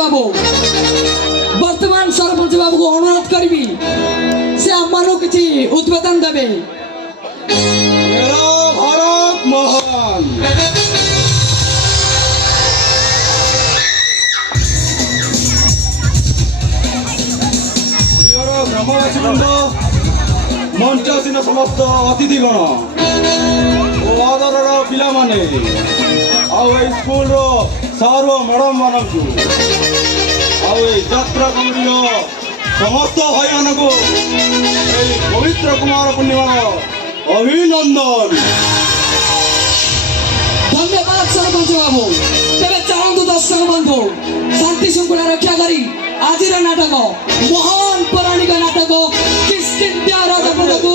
ବାବୁ ବର୍ତ୍ତମାନ ସରପଞ୍ଚ ବାବୁକୁ ଅନୁରୋଧ କରିବି ସେ ଆମମାନଙ୍କୁ କିଛି ଉଦ୍ବୋଧନ ଦେବେ। ଭାରତ ମହାନ ଗ୍ରାମବାସୀ ବୃନ୍ଦ, ମଞ୍ଚାସୀନ ସମସ୍ତ ଅତିଥିଗଣ ଓ ଆଦରର ପିଲାମାନେ ଆଉ ଏଇ ସ୍କୁଲର ସାର୍ ଓ ମ୍ୟାଡ଼ାମ ମାନଙ୍କୁ ଆଉ ଏଇ ଯାତ୍ରା କମିଟିର ସମସ୍ତ ଭାଇମାନଙ୍କୁ ଏଇ ପବିତ୍ର କୁମାର ପୂର୍ଣ୍ଣିମାର ଅଭିନନ୍ଦନ। ଧନ୍ୟବାଦ ସରପଞ୍ଚ ବାବୁ। ତେବେ ଚାଲନ୍ତୁ ଦର୍ଶକ ବନ୍ଧୁ ଶାନ୍ତି ଶୃଙ୍ଖଳା ରକ୍ଷା କରି ଆଜିର ନାଟକ ମହାନ ପୌରାଣିକ ନାଟକ କିସ୍କିନ୍ଧ୍ୟା ରାଜପଥକୁ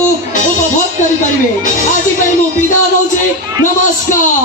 ଉପଭୋଗ କରିପାରିବେ। ଆଜି ପାଇଁ ମୁଁ ବିଦାୟ ଦଉଛି। ନମସ୍କାର।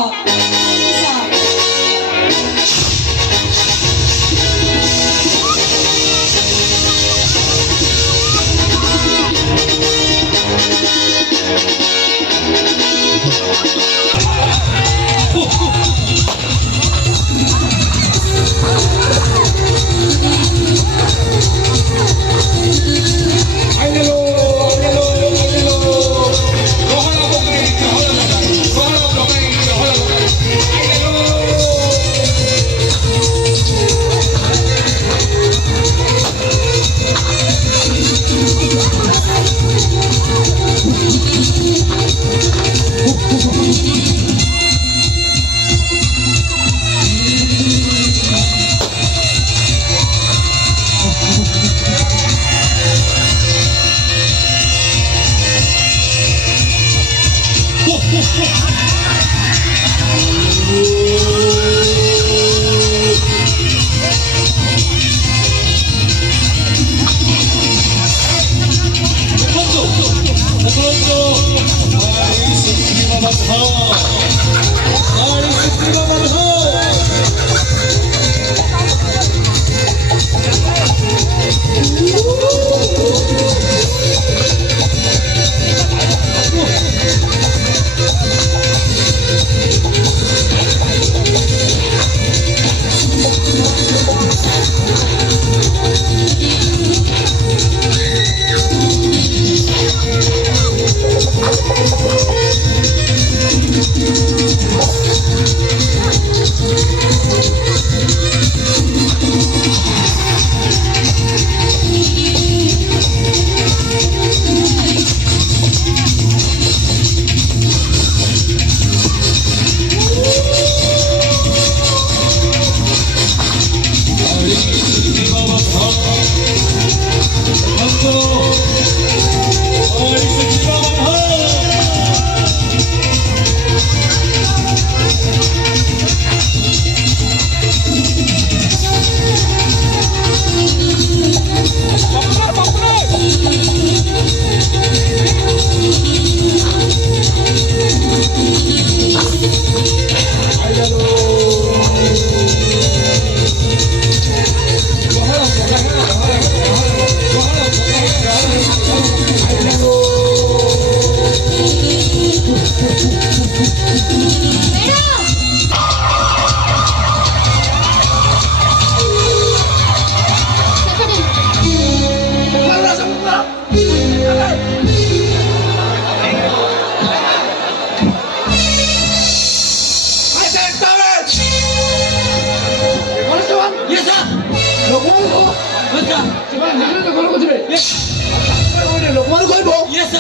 ଲୋକମାନଙ୍କୁ କହିବ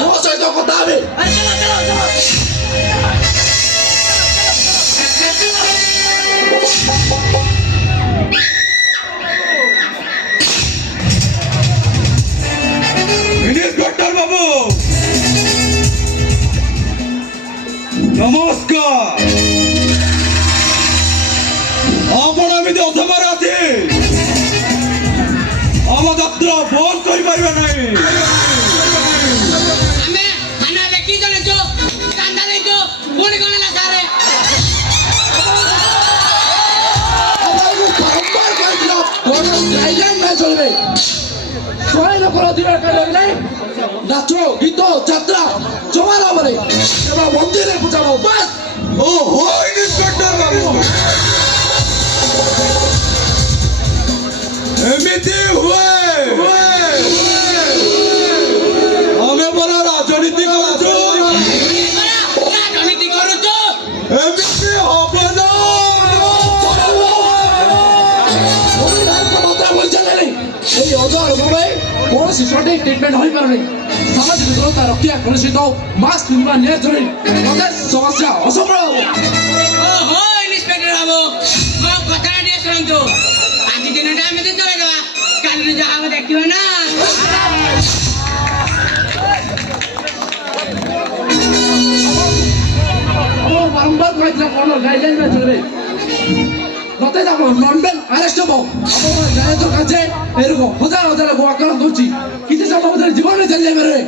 ମୋ ସହିତ କଥା ହେବେ। ইন্সপেক্টর বাবু নমস্কার। ଆପଣ ଏମିତି ଅସମୟରେ ଅଛି ଆମ ଯାତ୍ରା ବନ୍ଦ କରିପାରିବେ ନାହିଁ। ଆମେ ଖାନା ବିକ୍ରି କରିଛୁ, ଚାନ୍ଦା ଦେଇଛୁ, ପୁଣି କଣ ହେଲା ସାରେ? ଆପଣଙ୍କୁ ବାରମ୍ବାର କହିଥିଲ କୋଣ ସାଇଲେଣ୍ଟ ନା ଚଳିବେ। ଶହେ ଲୋକର ଅଧିକାର କରିବେ ନାହିଁ। ନାଚ ଗୀତ ଯାତ୍ରା ଜମା ହବରେ କେବଳ ମନ୍ଦିରରେ ପୂଜା ହବ ବାସ୍। ଓହୋ ଇନ୍ସପେକ୍ଟର ବାବୁ এই অজয় ରୋଗ ପାଇଁ କୌଣସି ସଠିକ ଟ୍ରିଟମେଣ୍ଟ ହୋଇପାରୁନି ସାମାଜିକ ଦୂରତା ରକ୍ଷା କଳୁଷିତ ମାସ୍କ ପିନ୍ଧିବା ନିହାତି ଜରୁରୀ ନଚେତ ସମସ୍ୟା ଅସଫଳ ହେବ ଓହୋ ଇନ୍ସପେକ୍ଟର ବାବୁ ମୋ କଥାଟା ଟିକେ ଶୁଣନ୍ତୁ ଆଜି ଦିନଟା ଆମେ ତ ଚଳେଇଦେବା କାଲିରୁ ଯାହା ହବ ଦେଖିବା ନା ଆପଣ ବାରମ୍ବାର କହିଥିଲେ କ'ଣ ଗାଇଡଲାଇନ୍ ବା ଚଳିବେ নচেত আপনার ননবেল আরেস্ট হব আপনার জায়গার কাছে এরকম হাজার হাজার আক্রমণ করছি কিছু সময় মধ্যে জীবনে চলে যাবে রে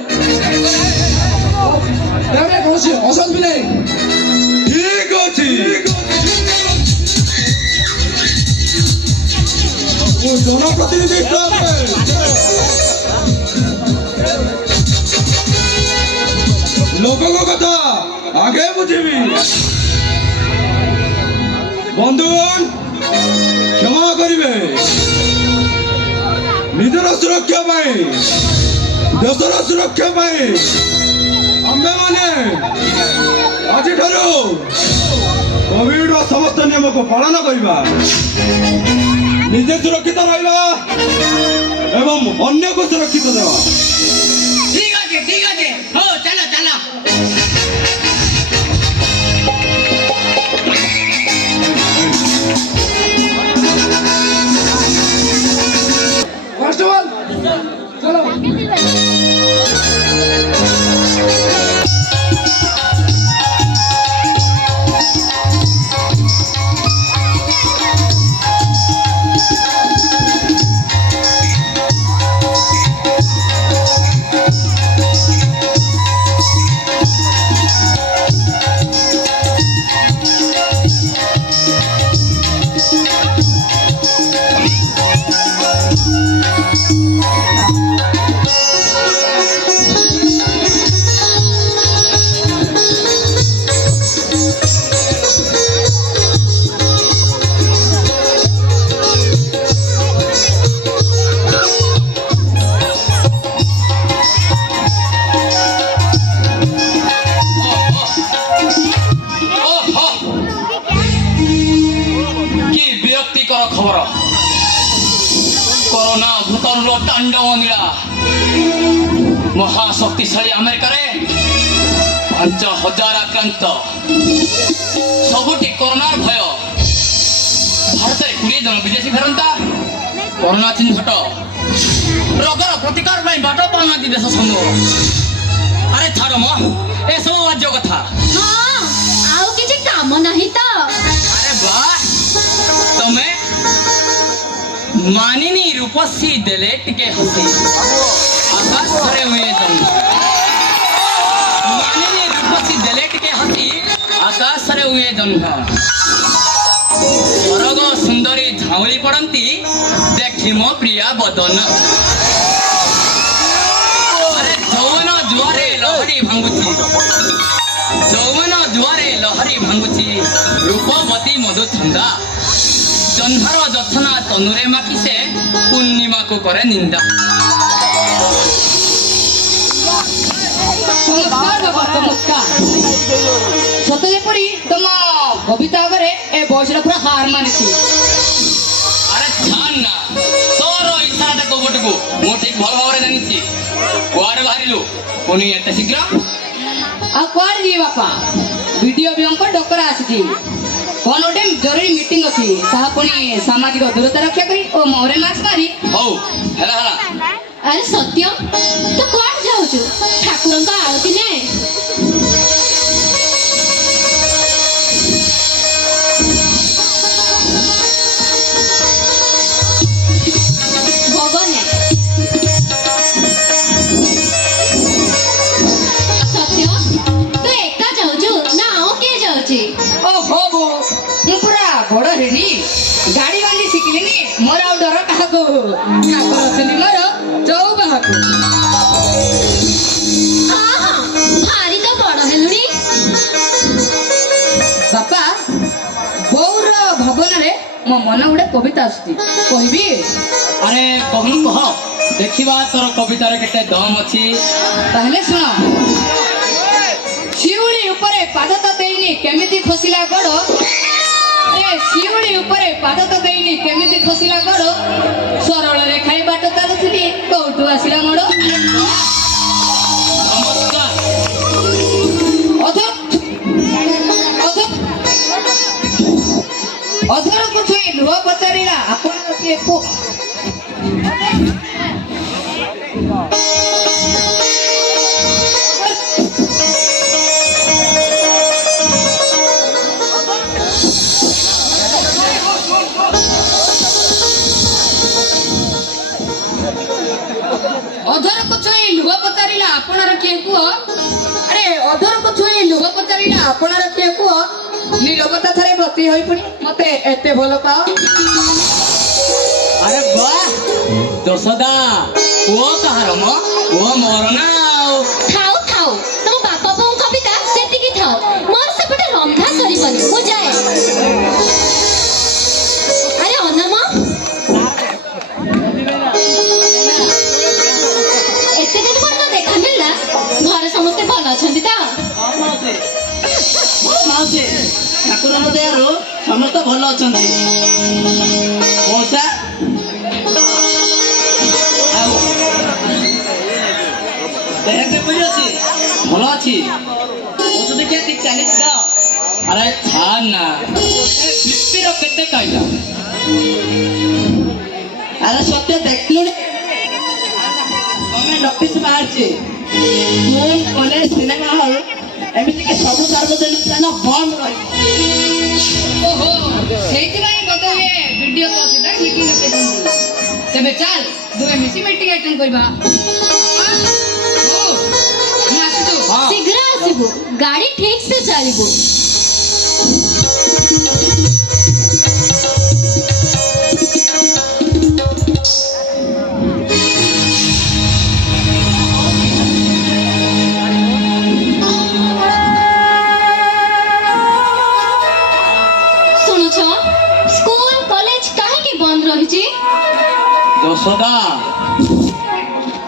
গ্রামে কৌশি অসৎ বিলে ঠিক ଅଛି ମୁଁ ଜନପ୍ରତିନିଧି ହିସାବରେ ଲୋକଙ୍କ କଥା ଆଗେ ବୁଝିବି ବନ୍ଧୁଗଣ କ୍ଷମା କରିବେ ନିଜର ସୁରକ୍ଷା ପାଇଁ ଦେଶର ସୁରକ୍ଷା ପାଇଁ ଆମ୍ଭେମାନେ ଆଜିଠାରୁ କୋଭିଡର ସମସ୍ତ ନିୟମକୁ ପାଳନ କରିବା ନିଜେ ସୁରକ୍ଷିତ ରହିବା ଏବଂ ଅନ୍ୟକୁ ସୁରକ୍ଷିତ ଦେବା ঠিক আছে হো চলো চলো কনস্টেবল চলো ଖବର କରୋନା ଭୂତାଣୁର ତାଣ୍ଡବ ନୀଳା ମହାଶକ୍ତିଶାଳୀ ଆମେରିକାରେ 5,000 ଆକ୍ରାନ୍ତ ସବୁଠି କରୋନାର ଭୟ ଭାରତରେ 20 ଜଣ ବିଦେଶୀ ଫେରନ୍ତା କରୋନା ଚିହ୍ନଟ ରୋଗର ପ୍ରତିକାର ପାଇଁ ବାଟ ପାଉନାହାନ୍ତି ଦେଶ ସମୂହ ଆରେ ଛାଡ଼ ମ ଏସବୁ ବାଜ୍ୟ କଥା ହଁ ଆଉ କିଛି କାମ ନାହିଁ ତ ଆରେ ବାଃ ତମେ ମାନିନୀ ରୂପସୀ ଦେଲେ ଟିକେ ହସି ଆକାଶରେ ହୁଏ ଜହ୍ନ ମାନିନୀ ରୂପସୀ ଦେଲେ ଟିକେ ହସି ଆକାଶରେ ହୁଏ ଜହ୍ନ ସ୍ୱର୍ଗ ସୁନ୍ଦରୀ ଝାଉଁଳି ପଡ଼ନ୍ତି ଦେଖି ମୋ ପ୍ରିୟା ବଦନ ଆରେ ଯୌବନ ଜୁଆରେ ଲହରୀ ଭାଙ୍ଗୁଛି ଯୌବନ ଜୁଆରେ ଲହରୀ ଭାଙ୍ଗୁଛି ରୂପବତୀ ମଧୁଛନ୍ଦା ଜହ୍ନର ଯଥନା ତନୁରେ ମାଖି ସେ ପୂର୍ଣ୍ଣିମାକୁ କରେ ନିନ୍ଦା ସତ ଯେପରି ତମ କବିତା ଆଗରେ ଏ ବୟସରେ ପୁରା ହାର ମାନିଛି ଆରେ ଛାନ୍ ନା ତୋର ଇଚ୍ଛାଟା କବଟକୁ ମୁଁ ଠିକ ଭଲ ଭାବରେ ଜାଣିଛି କୁଆଡ଼େ ବାହାରିଲୁ ପୁଣି ଏତେ ଶୀଘ୍ର ଆଉ କୁଆଡ଼େ ଯିବି ବାପା ଭିଡିଓ ବିଓଙ୍କ ଡକରା ଆସିଛି କଣ ଗୋଟେ ଜରୁରୀ ମିଟିଂ ଅଛି ତାହା ପୁଣି ସାମାଜିକ ଦୂରତା ରକ୍ଷା କରି ଓ ମୁହଁରେ ମାସ୍କ ମାରି ହଉ ହେଲା ହେଲା ଆରେ ସତ୍ୟ ତୁ କୁଆଡେ ଯାଉଛୁ ଠାକୁରଙ୍କ ଆଳତି ନେ ଭୋଗ ନେ ସତ୍ୟ ତୁ ଏକା ଯାଉଛୁ ନା ଆଉ କିଏ ଯାଉଛି ଓ ହୋ ବୋ ମୁଁ ପୁରା ବଡ଼ ହେଲି ଗାଡ଼ି ବାନ୍ଧି ଶିଖିଲିନି ମୋର ଆଉ ଡର କାହାକୁ ଠାକୁର ଅଛନ୍ତି ମୋର ଚଉବାହାକୁ ହଁ ହଁ ଭାରି ତ ବଡ ହେଲୁଣି ବାପା ବୋଉର ଭାବନାରେ ମୋ ମନ ଗୋଟେ କବିତା ଆସୁଛି କହିବି ଆରେ କହୁନୁ କହ ଦେଖିବା ତୋର କବିତାରେ କେତେ ଦମ ଅଛି ତାହେଲେ ଶୁଣ ଶିଉଳି ଉପରେ ପାଦ ତ ଦେଇନି କେମିତି ଖସିଲା ଗୋଡ଼ ଶିଉଳି ଉପରେ ପାଦ ତ ଦେଇନି କେମିତି ଖସିଲା ଗୋଡ଼ ସରଳରେ ଖାଇ ବାଟ ତାର ଆସିଲା ମୋଡ଼ ନମସ୍କାର। ଅଧରକୁ ଛୁଇଁ ଲୁହ ପଚାରିଲା ଆପଣଙ୍କ କିଏ ପୁଅ? ଅଧରକୁ ଛୁଇଁ ଲୁହ ପଚାରିଲା ଆପଣର କିଏ ପୁଅ? ଆରେ ଅଧରକୁ ଛୁଇଁ ଲୁହ ପଚାରିଲା ଆପଣର କିଏ ପୁଅ? ନିରବତା ଥରେ ବ୍ରତୀ ହୋଇ ପୁଣି ମତେ ଏତେ ଭଲ ପାଅ? ଆରେ ବାଃ ଯଶୋଦା, ପୁଅ କାହାର ମ? ପୁଅ ମୋର ନା ଆଉ। ଥାଉ ଥାଉ ତମ ବାପା ବୋଉ କବିତା ସେତିକି ଥାଉ ମୋର ସେପଟେ ରନ୍ଧା ସରିବନି ମୁଁ ଯାଏ ଆରେ ଅନାମ ଏତେ ଦିନ ପରେ ତ ଦେଖା ମିଳିଲା ଘରେ ସମସ୍ତେ ଭଲ ଅଛନ୍ତି ତ? ମାଉସୀ ଠାକୁରଙ୍କ ଦୟାରୁ ସମସ୍ତେ ଭଲ ଅଛନ୍ତି। ମଉସା ଆଉ ଦେହ କିପରି ଅଛି? ଭଲ ଅଛି। ଔଷଧ ଦେଖିବା ଠିକ ଚାଲିଛି ତ? ଆରେ ଛାଡ଼ ନା, ବିପିର କେତେ ଖାଇଲା? ଆରେ ସତ୍ୟ ଦେଖିଲୁଣି ଗଭର୍ଣ୍ଣମେଣ୍ଟ ଅଫିସ ବାହାରିଛି ସ୍କୁଲ କଲେଜ ସିନେମା ହଲ ଏମିତିକି ସବୁ ସାର୍ବଜନିକ ସ୍ଥାନ ବନ୍ଦ ରହିବ। ଓହୋ ସେଇଥିପାଇଁ ବୋଧେ ଭିଡିଓ ତହସିଲଦାର ମିଟିଂ ଡକେଇଛନ୍ତି। ତେବେ ଚାଲ ଦୁହେଁ ମିଶି ମିଟିଂ ଆଟେଣ୍ଡ କରିବା। ହଉ ଆମେ ଆସୁଛୁ। ଶୀଘ୍ର ଆସିବୁ ଗାଡି ଠିକ ସେ ଚାଲିବୁ ଶୁଣୁଛ ସ୍କୁଲ କଲେଜ କାହିଁକି ବନ୍ଦ ରହିଛି? ଯଶୋଦା,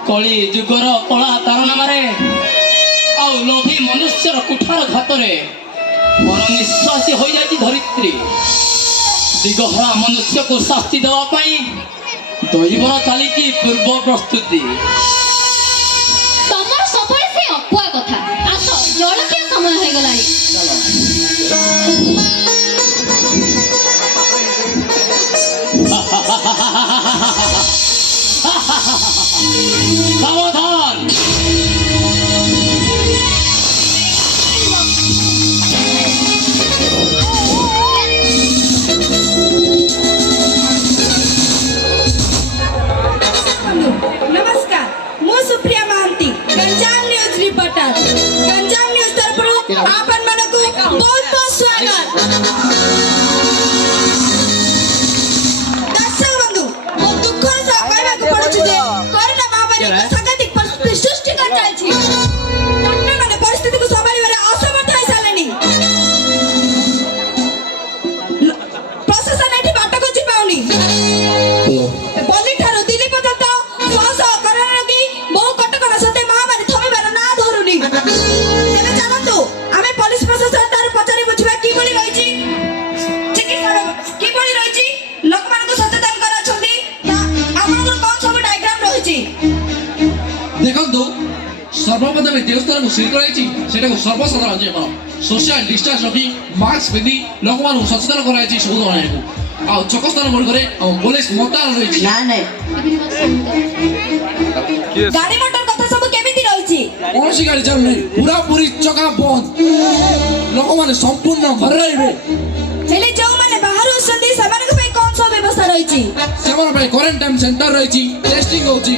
କଳି ଯୁଗର କଳା ତାରନାମାରେ ଆଉ ଲୋଭୀ ମନୁଷ୍ୟର କୁଠାର ଘାତରେ ମନ ନିଶ୍ୱାସୀ ହୋଇଯାଇଛି ଧରିତ୍ରୀ। ଦିଗହରା ମନୁଷ୍ୟକୁ ଶାସ୍ତି ଦେବା ପାଇଁ ଦୈବର ଚାଲିଛି ପୂର୍ବ ପ୍ରସ୍ତୁତି। ତମର ସବୁବେଳେ ସେ ଅକୁଆ କଥା ଆସ ଜଳଖିଆ ସମୟ ହେଇଗଲାଣି সাবধান! नमस्कार मु Supriya Mahanty Ganjam news reporter Ganjam news तरफरु आपन मनकु बहुत बहुत स्वागत दर्शक बंधु मो दुख से कहबाकु पड़ुछि जे कोरोना महामारी सांघातिक परिस्थिति सृष्टि कर जायछि डॉक्टर माने परिस्थिति को संभाळिबारे असमर्थ होई सालेनी प्रशासन एठी बाट को जिपाउनी बलि ठारो दिल्ली पर्यंत सह कोरोना रोगी बहु कटकणा सते महामारी थमिबार ना धरुनी तेने जानतु आमे पुलिस प्रशासन तार पचारि बुझिबा की बळी रहिछि चिकित्सा की बळी रहिछि लोक मानको सचेतन करा छथि आपनकर कोन सब डायग्राम रहिछि ଦେଖନ୍ତୁ ସର୍ବପ୍ରଥମେ ଯେଉଁ ସ୍ତରକୁ ସିଲ୍ କରାଯାଇଛି ସେଟାକୁ ସର୍ବସାଧାରଣ ଜୀବନ ସୋସିଆଲ ଡିଷ୍ଟାନ୍ସ ରଖି ମାସ୍କ ପିନ୍ଧି ଲୋକମାନଙ୍କୁ ସଚେତନ କରାଯାଇଛି ସବୁ ଜଣାଇବାକୁ। ଆଉ ଛକ ସ୍ଥାନ ଗୁଡ଼ିକରେ ପୋଲିସ ମୋତାୟନ ରହିଛି। ନା ନାଇଁ गाड़ी मोटर कथा सब केमिति रहिछि କୌଣସି ଗାଡ଼ି ଚାଲୁନାହିଁ, ପୁରାପୁରି ଚକା ବନ୍ଦ। ଲୋକମାନେ ସମ୍ପୂର୍ଣ୍ଣ ଘରେ ରହିବେ। हेले जो माने बाहर आछथि सेमानक पे कोन सब व्यवस्था रहिछि ସେମାନଙ୍କ ପାଇଁ କ୍ୱାରେଣ୍ଟାଇନ୍ ସେଣ୍ଟର ରହିଛି, ଟେଷ୍ଟିଂ ହେଉଛି,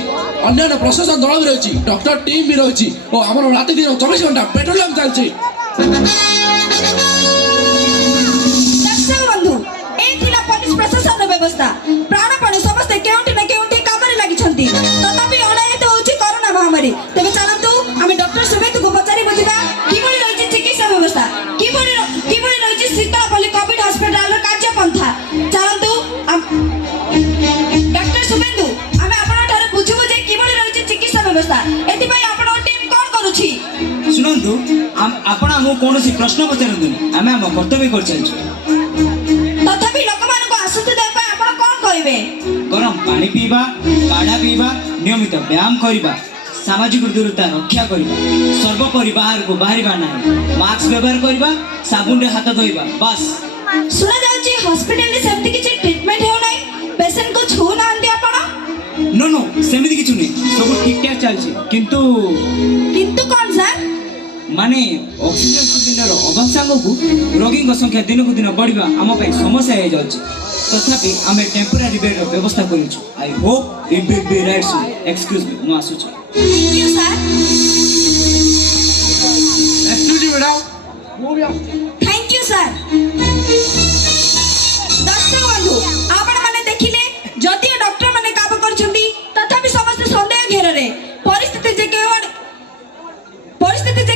ଅନ୍ୟାନ୍ୟ ପ୍ରଶାସନ ଦଳ ବି ରହିଛି, ଡକ୍ଟର ଟିମ୍ ବି ରହିଛି ଓ ଆମର ରାତି ଦିନ 24 ଘଣ୍ଟା ପେଟ୍ରୋଲିୟମ ଚାଲିଛି। दर्शक बंधु ए थिला पुलिस प्रशासन व्यवस्था प्राणपण समस्त केउटी न केउटी कामरे लागि छथि तथापि अडायत होछि कोरोना महामारी तबे चलंतु आमे डॉक्टर सुमेत को पचारि बुझिबा की बळी रहिछि चिकित्सा व्यवस्था की बळी रहिछि सीतापल्ली कोविड हॉस्पिटल रो कार्य पंथा चलंतु डॉक्टर सुमेंदु आमे आपन ठारे बुझिबु जे की बळी रहिछि चिकित्सा व्यवस्था एति पई आपन टीम कोन करूछि शुणु आपण आमको कौन प्रश्न पचारतु आम आम कर्तव्य कर तथापि लोक मानको आसुति दे पई आपन कोन कहिबे गरम ପାଣି ପିଇବା, କାଢ଼ା ପିଇବା, ନିୟମିତ ବ୍ୟାୟାମ କରିବା, ସାମାଜିକ ଦୂରତା ରକ୍ଷା କରିବା, ସର୍ବୋପରି ବାହାରକୁ ବାହାରିବା ନାହିଁ, ମାସ୍କ ବ୍ୟବହାର କରିବା, ସାବୁନରେ ହାତ ଧୋଇବା, ବାସ୍। ଶୁଣା ଯାଉଛି ହସ୍ପିଟାଲରେ ସେମିତି କିଛି ଟ୍ରିଟମେଣ୍ଟ ହେଉନାହିଁ, ପେସେଣ୍ଟକୁ ଛୁଁ ନାହାନ୍ତି ଆପଣ? नो नो ସେମିତି କିଛି ନୁହେଁ, ସବୁ ଠିକ୍ ଠାକ୍ ଚାଲିଛି, କିନ୍ତୁ କିନ୍ତୁ କ'ଣ ସାର୍? ମାନେ ଅକ୍ସିଜେନ ସିଲିଣ୍ଡର ଅଭାବ ସାଙ୍ଗକୁ ରୋଗୀଙ୍କ ସଂଖ୍ୟା ଦିନକୁ ଦିନ ବଢ଼ିବା ଆମ ପାଇଁ ସମସ୍ୟା ହେଇଯାଉଛି। ତଥାପି ଆମେ ଟେମ୍ପୋରାରୀ ବେଡ୍ର ବ୍ୟବସ୍ଥା କରିଛୁ। I hope it will be right soon. Excuse me, ମୁଁ ଆସୁଛି। Thank you sir. Excuse madam. Thank you sir. ଦର୍ଶକ ବନ୍ଧୁ, ଆପଣମାନେ ଦେଖିଲେ ଯଦିଓ ଡକ୍ଟରମାନେ କାମ କରୁଛନ୍ତି ତଥାପି ସମସ୍ତେ ସନ୍ଦେହ ଘେରରେ। ପରିସ୍ଥିତି ଯେ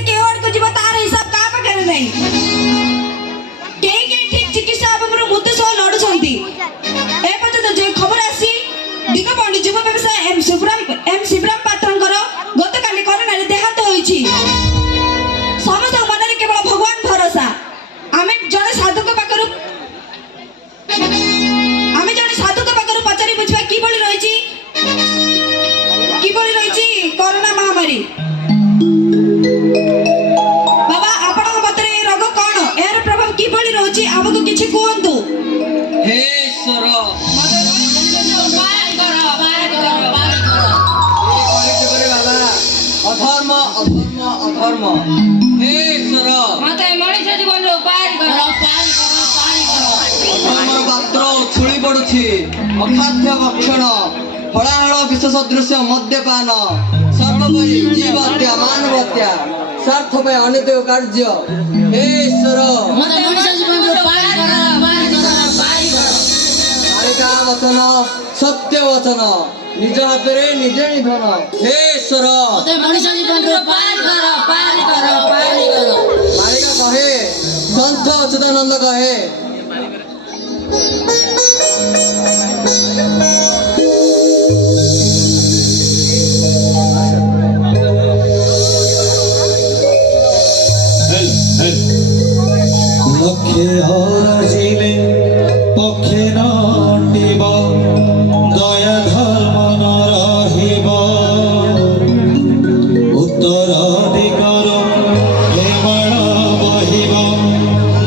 କେଉଁ ଆଡ଼କୁ ଯିବ ତାର ହିସାବ କାହା ପାଖରେ ନାହିଁ। କେହି କେହି ଠିକ୍ ଚିକିତ୍ସା ଅଭାବରୁ ମୃତ୍ୟୁ ସହ ଲଢୁଛନ୍ତି। ଏ ପର୍ଯ୍ୟନ୍ତ ଯେଉଁ ଖବର ଆସି ଦିଗପଣ୍ଡି ଯୁବ ବ୍ୟବସାୟ ଏମ୍ ଶିବରାମ ପାତ୍ରଙ୍କର ଗତକାଲି କରୋନାରେ ଦେହାନ୍ତ ହୋଇଛି। ସମସ୍ତଙ୍କ ମନରେ କେବଳ ଭଗବାନ ଭରସା। ଆମେ ଜଣେ ସାଧୁଙ୍କ ପାଖରୁ ପଚାରି ବୁଝିବା କିଭଳି ରହିଛି କରୋନା ମହାମାରୀ। ବାବା, ଆପଣଙ୍କ ମତରେ ଏ ରୋଗ କ'ଣ? ଏହାର ପ୍ରଭାବ କିଭଳି ରହୁଛି ଆମକୁ କିଛି କୁହନ୍ତୁ। ହେ ଈଶ୍ୱର, ଅଧର୍ମ ଅଧର୍ମ ଅଧର୍ମ, ହେ ଈଶ୍ୱର, ଅଧର୍ମର ପାତ୍ର ଛୁଳି ପଡୁଛି। ଅଖାଦ୍ୟ ଭକ୍ଷଣ, ହଳାହଳ ବିଷ ସଦୃଶ ମଦ୍ୟପାନ, ସର୍ବୋପରି ଜୀବ ହତ୍ୟା, ମାନବ ହତ୍ୟା, ସ୍ୱାର୍ଥ ପାଇଁ ଅନୈତିକ କାର୍ଯ୍ୟ। ହେ ଈଶ୍ୱର, କାଳିକା ବଚନ, ସତ୍ୟ ବଚନ, ନିଜ ହାତରେ ନିଜେ ନିଧନ। ହେ ଈଶ୍ୱର, କାଳିକା କହେ, ସନ୍ଥ ଅଚ୍ୟୁତାନନ୍ଦ କହେ, লক্ষ্যে হরাজিলে পক্ষে নটিব, দয়া ধর্ম ন রহিব। উত্তর দিগর হেমাଳ বহিব,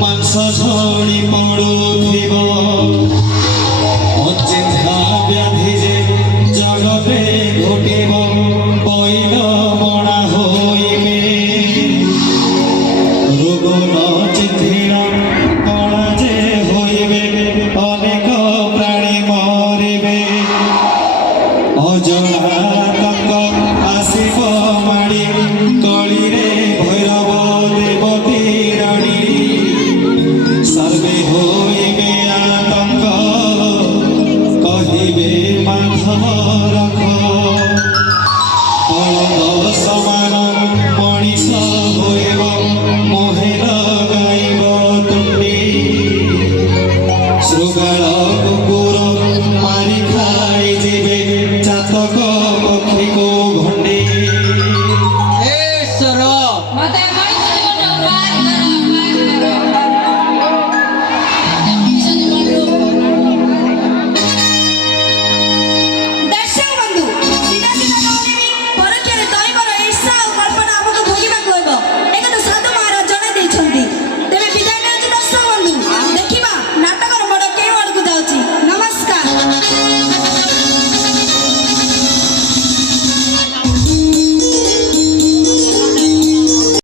মাংস ঝଳି ପଡ଼ୁଥିବ। ଅଚିନ୍ତା ବ୍ୟାଧି ଯେ ଜଗତେ ଘୋଟିବ, ପଇଲ ମଣା ହୋଇବେ। ରୋଗ ନ ଚିହ୍ନିଲ କଣ ଯେ ହୋଇବେ, ଅନେକ ପ୍ରାଣୀ ମରିବେ। ଅଜଣା ଟଙ୍କ ଆସିବ ମାଡ଼ି, କଳିରେ ଭୈରବ ଦେବତୀ ରାଣୀ। ସର୍ବେ ହୋଇବେ ଆତଙ୍କ, କହିବେ ମାଧବ ରଖ। ବଳଦ ସମାନ ମଣିଷ ହୋଇବ, ମୋহে ଲଗାଇବ ତୁଣ୍ଡି।